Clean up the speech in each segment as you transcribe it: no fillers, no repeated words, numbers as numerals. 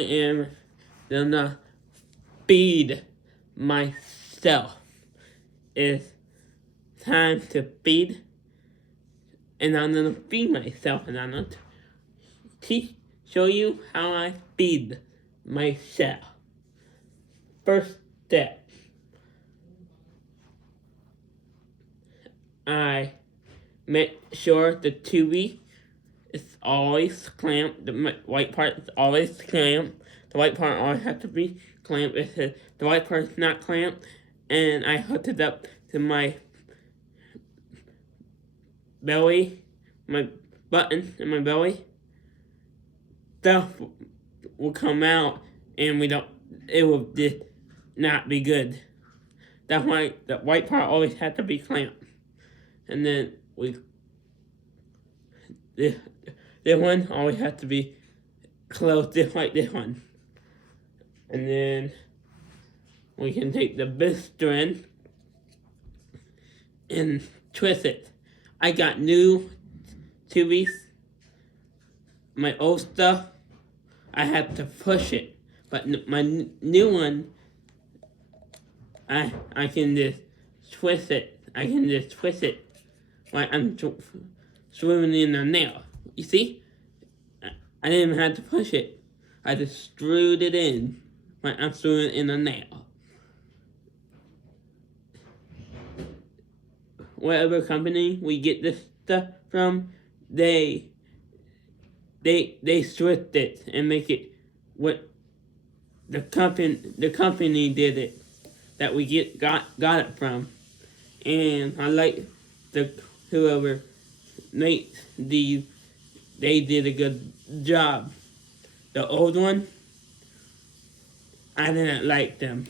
am gonna feed myself. It's time to feed, and I'm gonna feed myself, and I'm gonna show you how I feed myself. First step, I make sure the TV is always clamped. The white part is always clamped. The white part always has to be clamped. If the white part is not clamped, and I hook it up to my belly, my button in my belly, stuff will come out, and it will just not be good. That's why the white part always has to be clamped. And then this one always has to be closed just like this one. And then we can take the big strand and twist it. I got new TVs. My old stuff, I had to push it. But my new one, I can just twist it. I can just twist it like I'm swimming in a nail. You see? I didn't even have to push it. I just screwed it in like I'm swimming in a nail. Whatever company we get this stuff from, they twist it and make it what the company did it that we got it from. And I like whoever makes these, they did a good job. The old one, I didn't like them.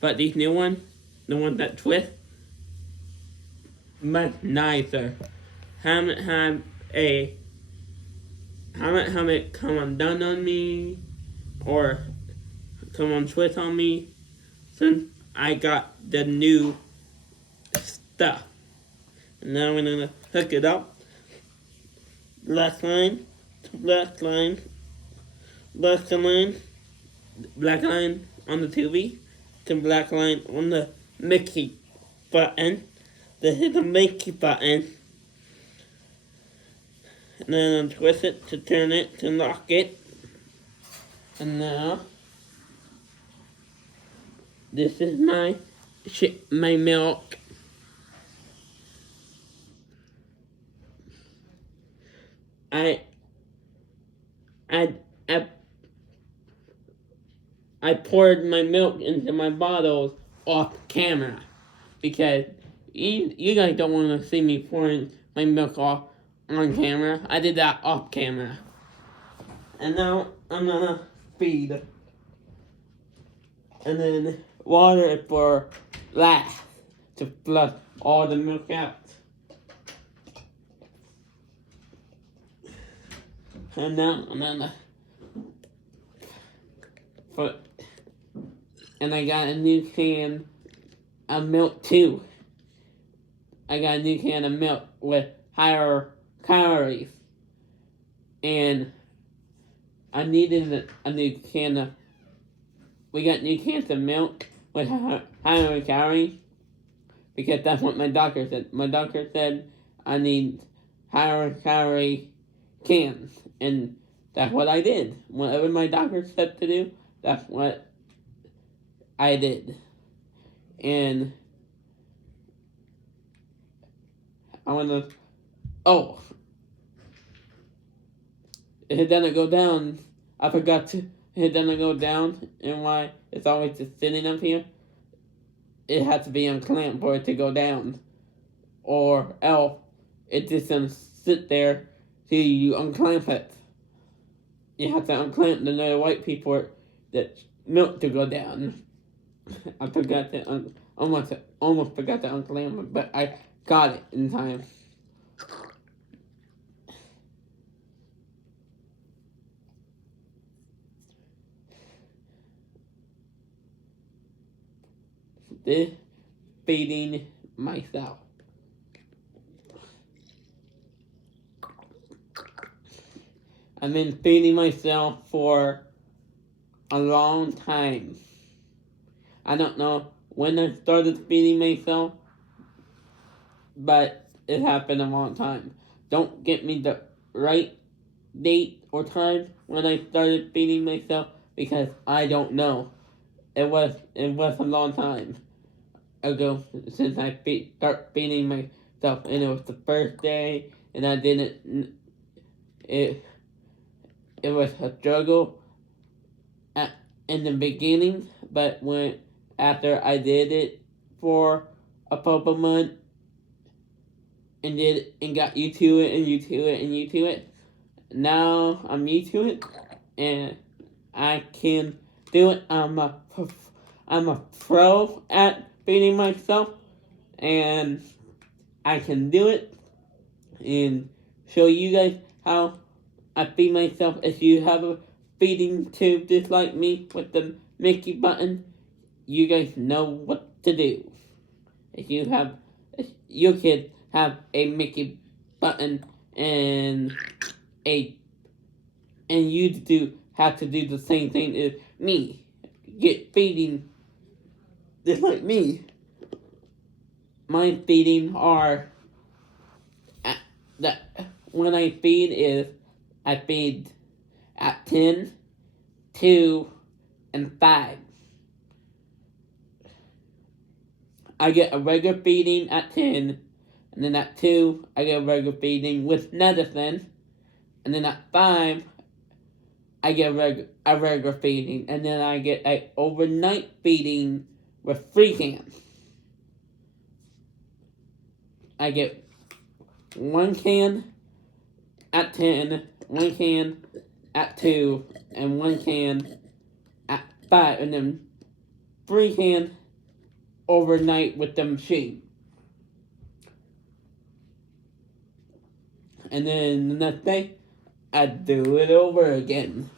But these new ones, the ones that twist, much nicer. Haven't had it come undone on me or come on twist on me since I got the new stuff. And now I'm gonna hook it up. Black line, black line, black line, black line on the TV, to black line on the Mickey button. This is the Mickey button. And then I twist it to turn it to lock it. And now this is my milk. I poured my milk into my bottles off camera because you guys don't want to see me pouring my milk off on camera. I did that off camera. And now I'm gonna feed. And then water it for last to flush all the milk out. And now I'm gonna and I got a new can of milk too. I got a new can of milk with higher calories. And I needed a new can of, we got new cans of milk with higher calories because that's what my doctor said. My doctor said I need higher calorie cans, and that's what I did. Whatever my doctor said to do, that's what I did. And I wanna, it doesn't go down. I forgot to, it doesn't go down, and why it's always just sitting up here. It has to be unclamped for it to go down, or else it just doesn't sit there till you unclamp it. You have to unclamp the other white piece for that milk to go down. I forgot to almost forgot to unclamp it, but I got it in time. This feeding myself. I've been feeding myself for a long time. I don't know when I started feeding myself, but it happened a long time. Don't get me the right date or time when I started feeding myself because I don't know. It was a long time ago since I start feeding myself, and it was the first day, and I didn't. It it was a struggle at, in the beginning, but when after I did it for a couple months and got used to it and used to it and used to it, now I'm used to it and I can do it. I'm a pro at feeding myself, and I can do it and show you guys how I feed myself. If you have a feeding tube just like me with the Mickey button, you guys know what to do. If your kids have a Mickey button and a and you do have to do the same thing as me, get feeding just like me. My feeding are that when I feed is I feed at 10, 2, and 5. I get a regular feeding at 10, and then at 2, I get a regular feeding with medicine, and then at 5, I get a regular feeding, and then I get a overnight feeding with free cans. I get 1 can at 10, 1 can at 2, and 1 can at 5, and then 3 cans overnight with the machine. And then the next day, I do it over again.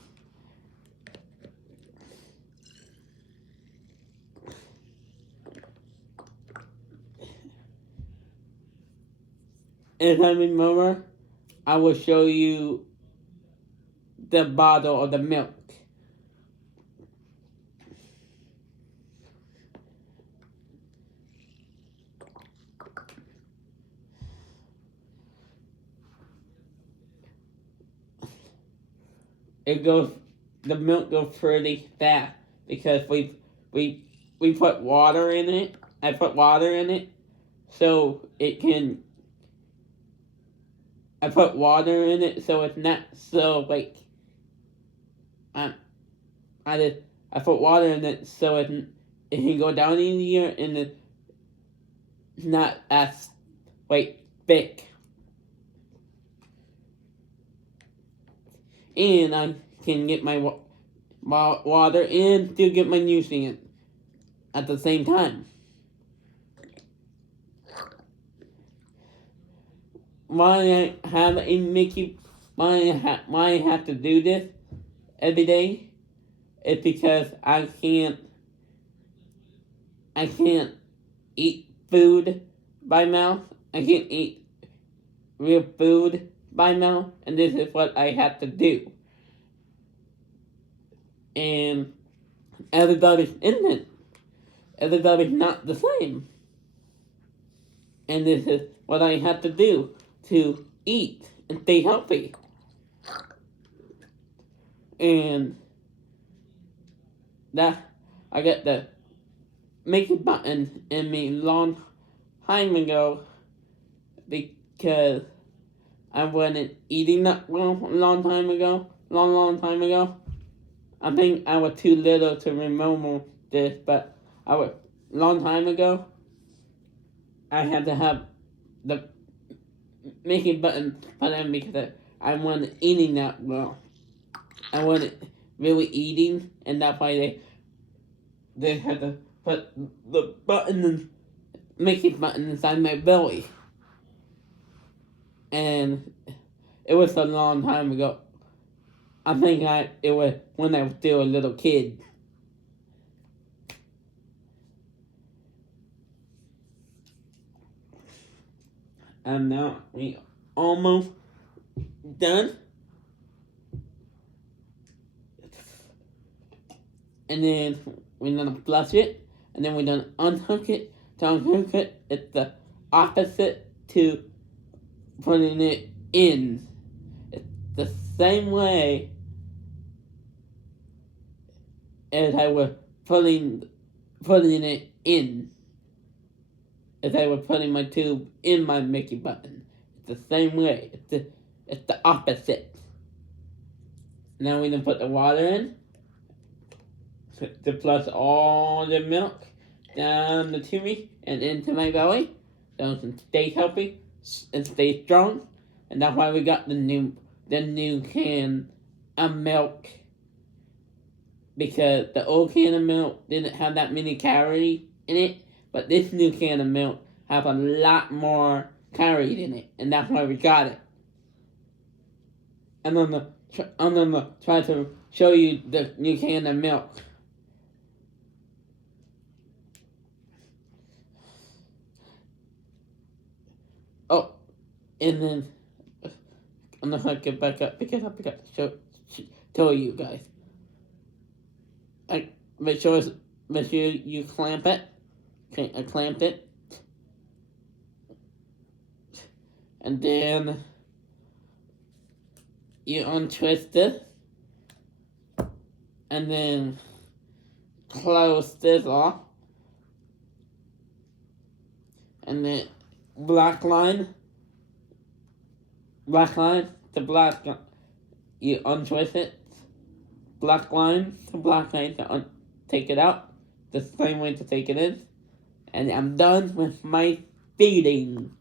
If I remember, I will show you the bottle of the milk. The milk goes pretty fast because we put water in it. I put water in it so it can. I put water in it so it's not so like. I I just I put water in it so it can go down in here and it's not as like thick. And I can get my water and still get my nutrients at the same time. Why I have a Mickey? Why I have to do this every day? It's because I can't eat food by mouth. I can't eat real food by mouth, and this is what I have to do. And everybody's isn't. Everybody's not the same. And this is what I have to do to eat and stay healthy. And that I got the make a button in me long time ago because I wasn't eating that well a long time ago. Long time ago. I think I was too little to remember this, but I was long time ago. I had to have the making button put in because I wasn't eating that well. I wasn't really eating, and that's why they had to put the button making button inside my belly. And it was a long time ago. I think it was when I was still a little kid. And now we almost done. and then we're gonna flush it, and then we're gonna unhook it. To unhook it, it's the opposite to putting it in. It's the same way as I was putting it in. As I was putting my tube in my Mickey button. It's the same way. It's the opposite. Now we're gonna put the water in to flush all the milk down the tubing and into my belly, so it can stay healthy and stay strong. And that's why we got the new can of milk, because the old can of milk didn't have that many calories in it, but this new can of milk have a lot more calories in it, and that's why we got it. And I'm gonna try to show you the new can of milk. Oh, and then I'm gonna hook it back up because I forgot to tell you guys. Make sure you clamp it. Okay, I clamped it, and then you untwist it, and then close this off, and then black line, you untwist it, black line to take it out, the same way to take it in, and I'm done with my feeding.